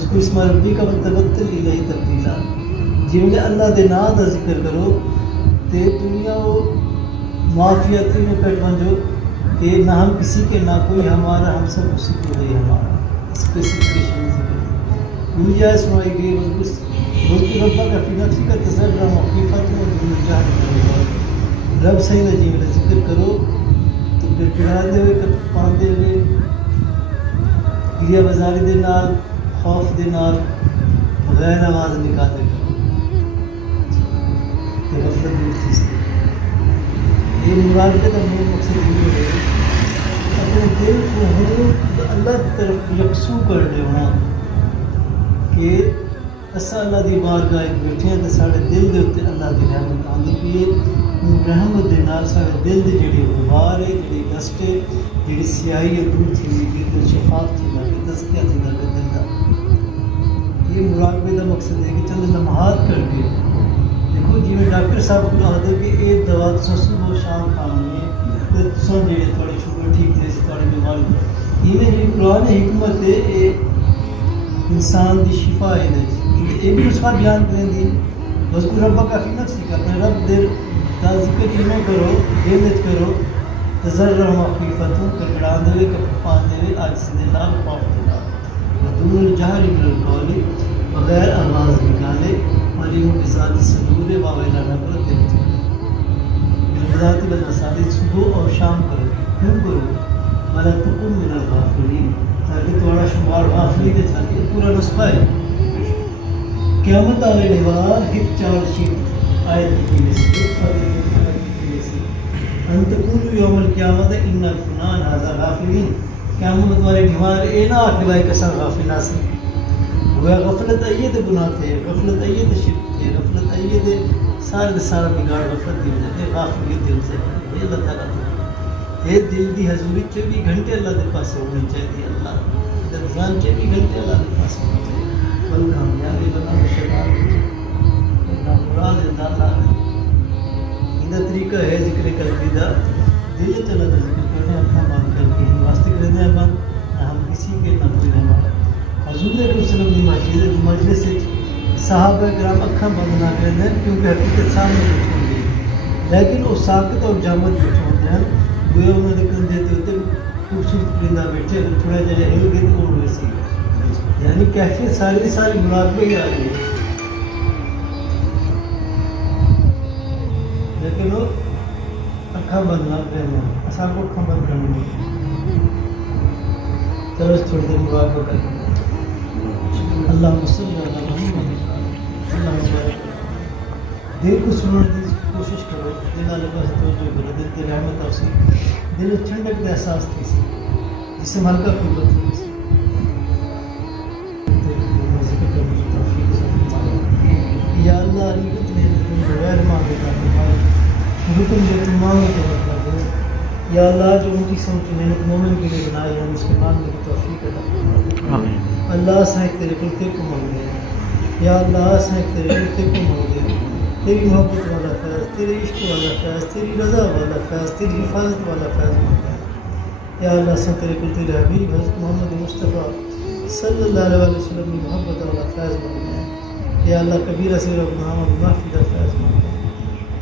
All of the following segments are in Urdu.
اس کو اسم ربی کا متبتل الیہ تبدیلا جی اللہ دے نا دا ذکر کرو تے دنیا وہ معافیت میں پیٹ بنجو تے نہ ہم کسی کے نہ کوئی ہمارا ہم سب اسی کو دے ہمارا اسپیسیفکیشن ذکر گنجائش سنائی گئی بس ربا کا فی نفسی کا تذرع مخیفت و دون جہل رب صحیح نہ جی میرا ذکر کرو تو پھر پڑھا دے ہوئے پاندے ہوئے گریا بازاری دے نال خوف دے نال غیر آواز نکالے کہ غفلت دور چیز ہے یہ مراقبت کا مین مقصد یہ ہے اپنے دل کو ہوں اللہ کی طرف یکسو کر دے ہونا کہ اسا اللہ دی بارگاہ بیٹھے ہیں تو سارے دل دے اتنے اللہ دی رحمت آندی پی رحمت دے نال سارے دل دے جڑی غبار ہے جڑی ڈسٹ ہے جڑی سیاہی ہے دور تھی ہوئی دل شفاف تھی لگے تزکیہ تھی لگے دل دا یہ مراقبے کا مقصد ہے کہ چند لمحات کر کے دیکھو جی میں ڈاکٹر صاحب کو آدھے کہ یہ دوا تو صبح و شام کھانی ہے تو تصاں جڑے تھوڑی شوگر ٹھیک تھے تھوڑی بیماری یہ جی قرآن حکمت ہے یہ انسان دی شفا ہے یہ بھی نسخہ بیان کریں دی بس کو ربا کافی نفسی کرنا رب دل تا ذکر علموں کرو دلت کرو تذرع مخیفتوں کڑکڑان دے کپان دے عاجز دے نال خوف دے نال ودون الجہر من القول بغیر آواز نکالے علیم بذات صدور واویلا نبرت دل بالذات بالمسالی صبح اور شام کرو کیوں کرو ولا تکن من الغافلین تاکہ تھوڑا شمار غافلی دے تاکہ پورا نسخہ ہے قیامت آنے نوار ہت چار شیط آیت کی نسی انتقول یوم القیامت انا کنان هذا غافلین قیامت والے نوار اے نہ آکھوائی کسا غافلہ سے وہ غفلت ایت گناہ تھے غفلت ایت شرک تھے غفلت ایت سارے سارا بگاڑ غفلت دی وجہ تھے غافلیت دل سے یہ اللہ تعالیٰ تھے یہ دل دی حضوری 24 گھنٹے اللہ دے پاس ہونی چاہیے اللہ درمیان 24 گھنٹے اللہ دے پاس ہونی چاہیے بل کامیابی بنا شیطان نہ مراد اللہ یہ طریقہ ہے ذکر قلبی دا دل چلا دا ذکر کرنے اپنا بند کر کے واسطے کرنے بند نہ ہم کسی کے نہ کوئی ہمارا حضور علیہ وسلم کی مجلس سے صحابہ کرام اکھاں بند نہ کرنے کیونکہ حقیقت سامنے بیٹھے ہوئی لیکن وہ ساکت اور جامد بیٹھے ہوتے ہیں گویا انہوں نے کندھے ہوتے خوبصورت پرندہ بیٹھے اگر تھوڑا جائے ہل گئے تو اڑ ویسی یعنی کیفیت ساری ساری مراقبے ہی آ گئی لیکن وہ اکھاں بند نہ کرنا اصل کو اکھاں بند کرنا چلو اس تھوڑی دیر مراقبہ کریں اللہ صلی اللہ علیہ وسلم اللہ دل کو سننے کی کوشش کرو دل والے پاس توجہ کرو دل کی رحمت اور سی دل ٹھنڈک کا احساس تھی سی جس سے ہلکا قوت ہوئی سی یا اللہ رکت نے بغیر مانگے کا رکن جو تم مانگے تو مطلب ہے یا اللہ جو ان کی سمجھ محنت مومن کے لیے بنائے ہیں اس کے مانگنے کی توفیق عطا فرما اللہ سائق تیرے کلتے کو مانگے یا اللہ سائق تیرے کلتے کو مانگے تیری محبت والا فیض تیرے عشق والا فیض تیری رضا والا فیض تیری حفاظت والا فیض مانگے یا اللہ سائق تیرے کلتے رہے حبیب حضرت محمد مصطفیٰ صلی اللہ علیہ وسلم کی محبت والا فیض مانگے یا اللہ کبیرہ سے گناہوں کی معافی کا فیض مانگے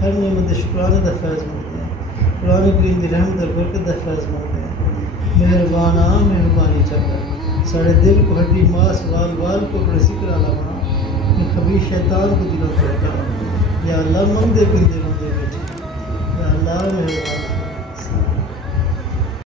ہر نعمت شکرانے کا فیض مانگے قرآن کریم کی رحمت اور برکت کا فیض مانگے مہربانہ مہربانی چاہتا سارے دل کو ہڈی ماس وال کو اپنے ذکر علا بنا خبیث شیطان کو دلوں کو ہٹا یا اللہ منگے پندے روندے بیٹھے یا اللہ مہربان